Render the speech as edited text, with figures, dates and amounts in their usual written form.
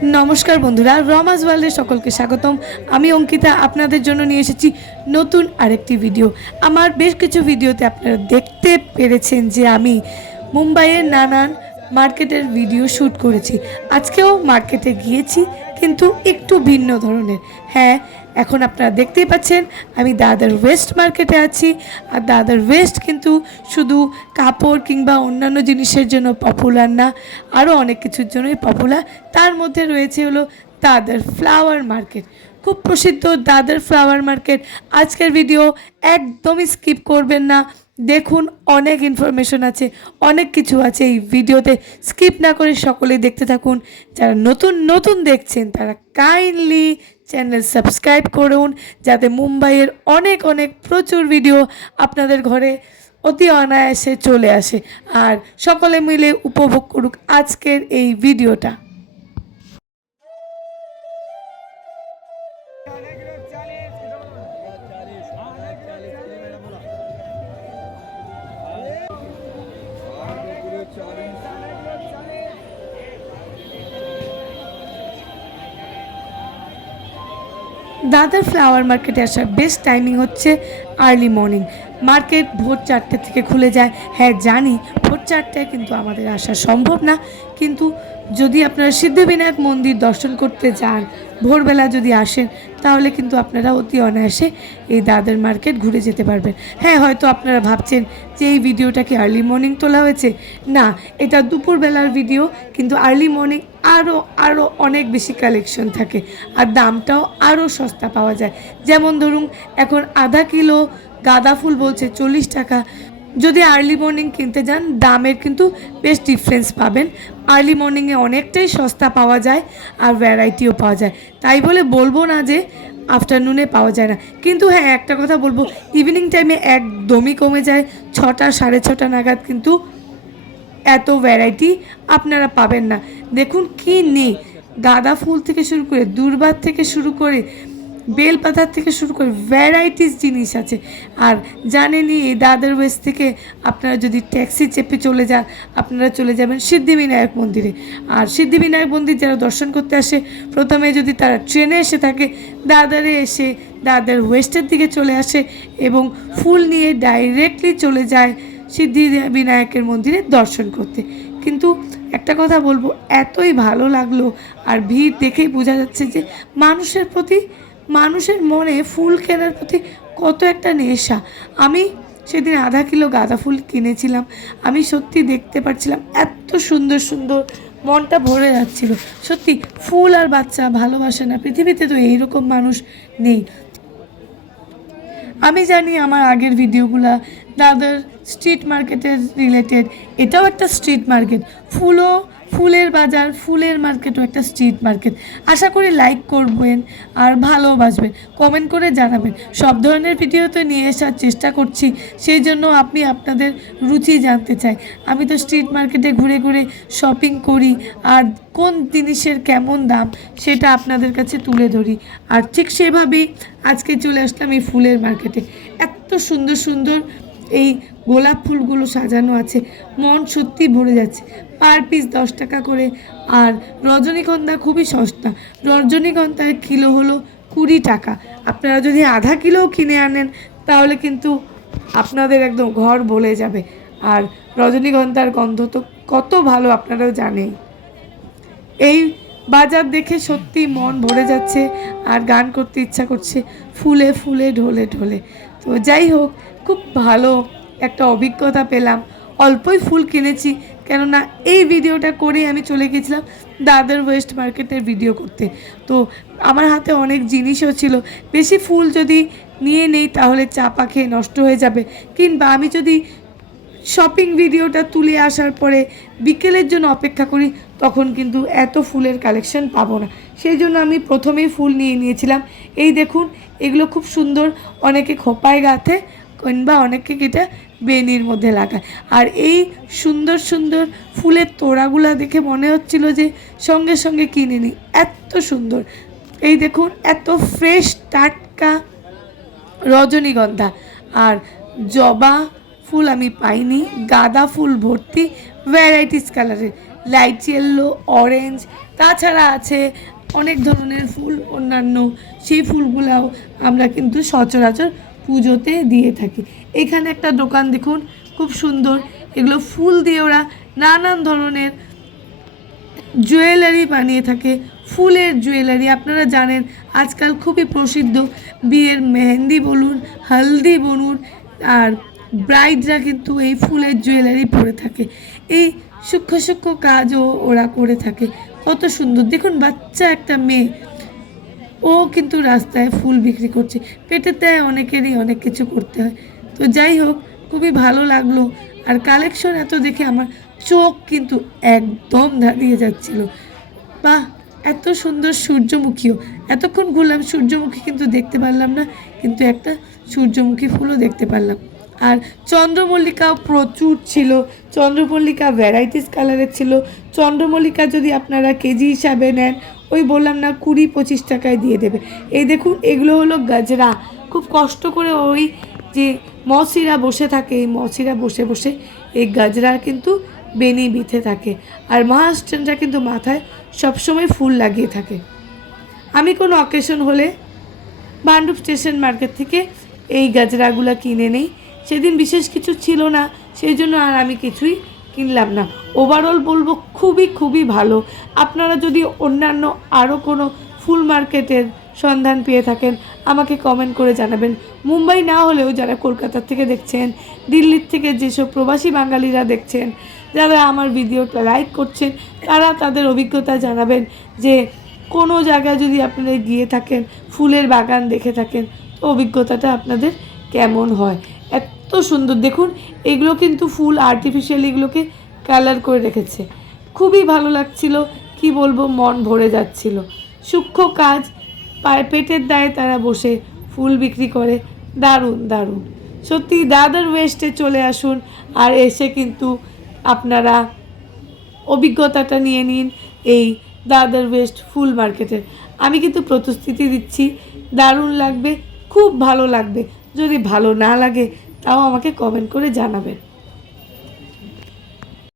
নমস্কার বন্ধুরা, রমাজ ওয়ার্ল্ডের সকলকে স্বাগতম। আমি অঙ্কিতা আপনাদের জন্য নিয়ে এসেছি নতুন আরেকটি ভিডিও। আমার বেশ কিছু ভিডিওতে আপনারা দেখতে পেরেছেন যে আমি মুম্বাইয়ের নানান মার্কেটের ভিডিও শ্যুট করেছি। আজকেও মার্কেটে গিয়েছি, কিন্তু একটু ভিন্ন ধরনের। হ্যাঁ, এখন আপনারা দেখতেই পাচ্ছেন আমি দাদার ওয়েস্ট মার্কেটে আছি। আর দাদার ওয়েস্ট কিন্তু শুধু কাপড় কিংবা অন্যান্য জিনিসের জন্য পপুলার না, আরও অনেক কিছুর জন্যই পপুলার। তার মধ্যে রয়েছে হলো দাদার ফ্লাওয়ার মার্কেট, খুব প্রসিদ্ধ দাদার ফ্লাওয়ার মার্কেট। আজকের ভিডিও একদমই স্কিপ করবেন না, দেখুন অনেক ইনফরমেশন আছে, অনেক কিছু আছে এই ভিডিওতে। স্কিপ না করে সকলেই দেখতে থাকুন। যারা নতুন নতুন দেখছেন তারা কাইন্ডলি চ্যানেল সাবস্ক্রাইব করুন, যাতে মুম্বাইয়ের অনেক অনেক প্রচুর ভিডিও আপনাদের ঘরে অতি অনায়াসে চলে আসে, আর সকলে মিলে উপভোগ করুক আজকের এই ভিডিওটা। দাদার ফ্লাওয়ার মার্কেটে আসার বেস্ট টাইমিং হচ্ছে আর্লি মর্নিং। মার্কেট ভোর 4টে থেকে খুলে যায়। হ্যাঁ জানি, ভোর 4টায় কিন্তু আমাদের আসা সম্ভব না, কিন্তু যদি আপনারা সিদ্ধিবিনায়ক মন্দির দর্শন করতে যান, ভোরবেলা যদি আসেন, তাহলে কিন্তু আপনারা অতি অনায়াসে এই দাদার মার্কেট ঘুরে যেতে পারবেন। হ্যাঁ, হয়তো আপনারা ভাবছেন যে এই ভিডিওটা কি আর্লি মর্নিং তোলা হয়েছে। না, এটা দুপুরবেলার ভিডিও, কিন্তু আর্লি মর্নিং আরও অনেক বেশি কালেকশন থাকে, আর দামটাও আরও সস্তা পাওয়া যায়। যেমন ধরুন, এখন আধা কিলো গাঁদা ফুল বলছে 40 টাকা। যদি আর্লি মর্নিং কিনতে যান, দামের কিন্তু বেশ ডিফারেন্স পাবেন। আর্লি মর্নিংয়ে অনেকটাই সস্তা পাওয়া যায়, আর ভ্যারাইটিও পাওয়া যায়। তাই বলে বলবো না যে আফটারনুনে পাওয়া যায় না, কিন্তু হ্যাঁ একটা কথা বলবো, ইভিনিং টাইমে একদমই কমে যায়। 6টা 6:30 নাগাদ কিন্তু এত ভ্যারাইটি আপনারা পাবেন না। দেখুন কি নেই, গাঁদা ফুল থেকে শুরু করে, দুর্বার থেকে শুরু করে, বেলপাতার থেকে শুরু করে ভ্যারাইটিস জিনিস আছে। আর জানেনই, এই দাদার ওয়েস্ট থেকে আপনারা যদি ট্যাক্সি চেপে চলে যান, আপনারা চলে যাবেন সিদ্ধিবিনায়ক মন্দিরে। আর সিদ্ধিবিনায়ক মন্দির যারা দর্শন করতে আসে, প্রথমে যদি তারা ট্রেনে এসে থাকে, দাদারে এসে দাদার ওয়েস্টের দিকে চলে আসে এবং ফুল নিয়ে ডাইরেক্টলি চলে যায় সিদ্ধিবিনায়কের মন্দিরে দর্শন করতে। কিন্তু একটা কথা বলবো, এতই ভালো লাগলো, আর ভিড় দেখেই বোঝা যাচ্ছে যে মানুষের মনে ফুল কেনার প্রতি কত একটা নেশা। আমি সেদিন আধা কিলো গাঁদা ফুল কিনেছিলাম। আমি সত্যি দেখতে পাচ্ছিলাম এত সুন্দর সুন্দর, মনটা ভরে যাচ্ছিল। সত্যি ফুল আর বাচ্চা ভালোবাসে না, পৃথিবীতে তো এইরকম মানুষ নেই। আমি জানি আমার আগের ভিডিওগুলা দাদার স্ট্রিট মার্কেটের রিলেটেড, এটাও একটা স্ট্রিট মার্কেট। ফুলের বাজার, ফুলের মার্কেটও একটা স্ট্রিট মার্কেট। আশা করি লাইক করবেন আর ভালোবাসবেন, কমেন্ট করে জানাবেন। সব ধরনের ভিডিও তো নিয়ে আসার চেষ্টা করছি, সেই জন্য আমি আপনাদের রুচি জানতে চাই। আমি তো স্ট্রিট মার্কেটে ঘুরে ঘুরে শপিং করি, আর কোন জিনিসের কেমন দাম সেটা আপনাদের কাছে তুলে ধরি। আর ঠিক সেভাবেই আজকে চলে আসলাম এই ফুলের মার্কেটে। এত সুন্দর সুন্দর এই গোলাপ ফুলগুলো সাজানো আছে, মন সত্যি ভরে যাচ্ছে। পার পিস 10 টাকা করে। আর রজনীগন্ধা খুবই সস্তা, রজনীগন্ধার কিলো হলো 20 টাকা। আপনারা যদি আধা কিলোও কিনে আনেন, তাহলে কিন্তু আপনাদের একদম ঘর ভরে যাবে। আর রজনীগন্ধার গন্ধ তো কত ভালো আপনারাও জানেন। এই বাজার দেখে সত্যি মন ভরে যাচ্ছে, আর গান করতে ইচ্ছা করছে, ফুলে ফুলে ঢলে ঢলে। তো যাই হোক, খুব ভালো একটা অভিজ্ঞতা পেলাম। অল্পই ফুল কিনেছি, কেননা এই ভিডিওটা করেই আমি চলে গেছিলাম দাদার ওয়েস্ট মার্কেটের ভিডিও করতে। তো আমার হাতে অনেক জিনিসও ছিল। বেশি ফুল যদি নিয়ে নেই তাহলে চাপা খেয়ে নষ্ট হয়ে যাবে, কিংবা আমি যদি শপিং ভিডিওটা তুলে আসার পরে বিকেলের জন্য অপেক্ষা করি, তখন কিন্তু এত ফুলের কালেকশন পাবো না। সেই জন্য আমি প্রথমেই ফুল নিয়ে নিয়েছিলাম। এই দেখুন, এগুলো খুব সুন্দর, অনেকে খোপায় গাঁথে, কিংবা অনেকে এটা বেনির মধ্যে লাগায়। আর এই সুন্দর সুন্দর ফুলের তোড়াগুলো দেখে মনে হচ্ছিল যে সঙ্গে সঙ্গে কিনে নিই, এত সুন্দর। এই দেখুন, এত ফ্রেশ টাটকা রজনীগন্ধা। আর জবা ফুল আমি পাইনি, গাঁদা ফুল ভর্তি, ভ্যারাইটিস কালারের, লাইট ইয়েলো, অরেঞ্জ, তাছাড়া আছে অনেক ধরনের ফুল অন্যান্য, সেই ফুলগুলাও আমরা কিন্তু সচরাচর পুজোতে দিয়ে থাকি। এখানে একটা দোকান দেখুন, খুব সুন্দর, এগুলো ফুল দিয়ে ওরা নানান ধরনের জুয়েলারি বানিয়ে থাকে। ফুলের জুয়েলারি আপনারা জানেন আজকাল খুবই প্রসিদ্ধ, বিয়ের মেহেন্দি বলুন, হলদি বলুন, আর ব্রাইডরা কিন্তু এই ফুলের জুয়েলারি পরে থাকে। এই সূক্ষ্ম সূক্ষ্ম কাজও ওরা করে থাকে। কত সুন্দর দেখুন, বাচ্চা একটা মেয়ে, ও কিন্তু রাস্তায় ফুল বিক্রি করছে। পেটের দায়ে অনেকেরই অনেক কিছু করতে হয়। তো যাই হোক, খুবই ভালো লাগলো। আর কালেকশন এত দেখে আমার চোখ কিন্তু একদম ধাঁধিয়ে যাচ্ছিল। বাহ, এত সুন্দর সূর্যমুখীও, এতক্ষণ ঘুরলাম, সূর্যমুখী কিন্তু দেখতে পারলাম না, কিন্তু একটা সূর্যমুখী ফুলও দেখতে পারলাম। আর চন্দ্রমল্লিকাও প্রচুর ছিল। চন্দ্রমল্লিকা ভ্যারাইটিস কালারের ছিল। চন্দ্রমল্লিকা যদি আপনারা কেজি হিসাবে নেন, ওই বললাম না 20-25 টাকায় দিয়ে দেবে। এই দেখুন, এগুলো হলো গাজরা। খুব কষ্ট করে ওই যে মৌসিরা বসে থাকে, এই মৌসিরা বসে বসে এই গাজরা কিন্তু বেনি বিথে থাকে। আর মহারাষ্ট্রনরা কিন্তু মাথায় সবসময় ফুল লাগিয়ে থাকে। আমি কোনো অকেশন হলে ভান্ডুপ স্টেশন মার্কেট থেকে এই গাজরাগুলো কিনে নেই। সেদিন বিশেষ কিছু ছিল না, সেই জন্য আর আমি কিছুই কিনলাম না। ওভারঅল বলবো খুবই খুবই ভালো। আপনারা যদি অন্যান্য আরও কোনো ফুল মার্কেটের সন্ধান পেয়ে থাকেন, আমাকে কমেন্ট করে জানাবেন। মুম্বাই না হলেও যারা কলকাতা থেকে দেখছেন, দিল্লির থেকে যেসব প্রবাসী বাঙালিরা দেখছেন, যারা আমার ভিডিওটা লাইক করছেন, তারা তাদের অভিজ্ঞতা জানাবেন যে কোনো জায়গায় যদি আপনারা গিয়ে থাকেন, ফুলের বাগান দেখে থাকেন, তো অভিজ্ঞতাটা আপনাদের কেমন হয়। এত সুন্দর দেখুন, এগুলো কিন্তু ফুল আর্টিফিশিয়াল, এগুলোকে কালার করে রেখেছে। খুবই ভালো লাগছিল, কি বলবো, মন ভরে যাচ্ছিল। সূক্ষ্ম কাজ, পেটের দায়ে তারা বসে ফুল বিক্রি করে। দারুণ দারুণ, সত্যি দাদার ওয়েস্টে চলে আসুন, আর এসে কিন্তু আপনারা অভিজ্ঞতাটা নিয়ে নিন এই দাদার ওয়েস্ট ফুল মার্কেটের। আমি কিন্তু প্রতিশ্রুতি দিচ্ছি, দারুণ লাগবে, খুব ভালো লাগবে। যদি ভালো না লাগে তাও আমাকে কমেন্ট করে জানাবেন।